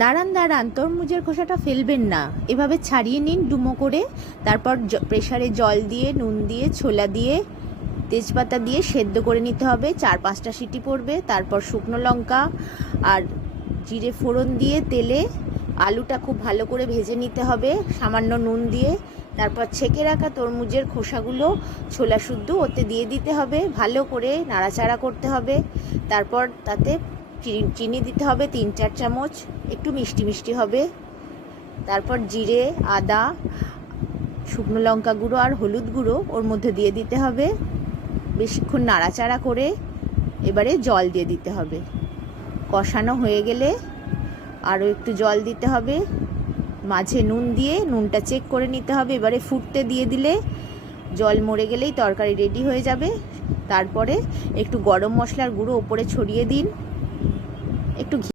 দাঁড়ান দাঁড়ান, তরমুজের খোসাটা ফেলবেন না, এভাবে ছাড়িয়ে নিন ডুমো করে। তারপর প্রেসারে জল দিয়ে, নুন দিয়ে, ছোলা দিয়ে, তেজপাতা দিয়ে সেদ্ধ করে নিতে হবে। 4-5টা সিটি পড়বে। তারপর শুকনো লঙ্কা আর জিরে ফোড়ন দিয়ে তেলে আলুটা খুব ভালো করে ভেজে নিতে হবে সামান্য নুন দিয়ে। তারপর ছেঁকে রাখা তরমুজের খোসাগুলো ছোলা শুদ্ধ ওতে দিয়ে দিতে হবে, ভালো করে নাড়াচাড়া করতে হবে। তারপর তাতে চিনি দিতে হবে 3-4 চামচ, একটু মিষ্টি মিষ্টি হবে। তারপর জিরে, আদা, শুকনো লঙ্কা গুঁড়ো আর হলুদ গুঁড়ো ওর মধ্যে দিয়ে দিতে হবে। বেশিক্ষণ নাড়াচাড়া করে এবারে জল দিয়ে দিতে হবে। কষানো হয়ে গেলে আরও একটু জল দিতে হবে, মাঝে নুন দিয়ে নুনটা চেক করে নিতে হবে। এবারে ফুটতে দিয়ে দিলে জল মরে গেলেই তরকারি রেডি হয়ে যাবে। তারপরে একটু গরম মশলার গুঁড়ো ওপরে ছড়িয়ে দিন, একটু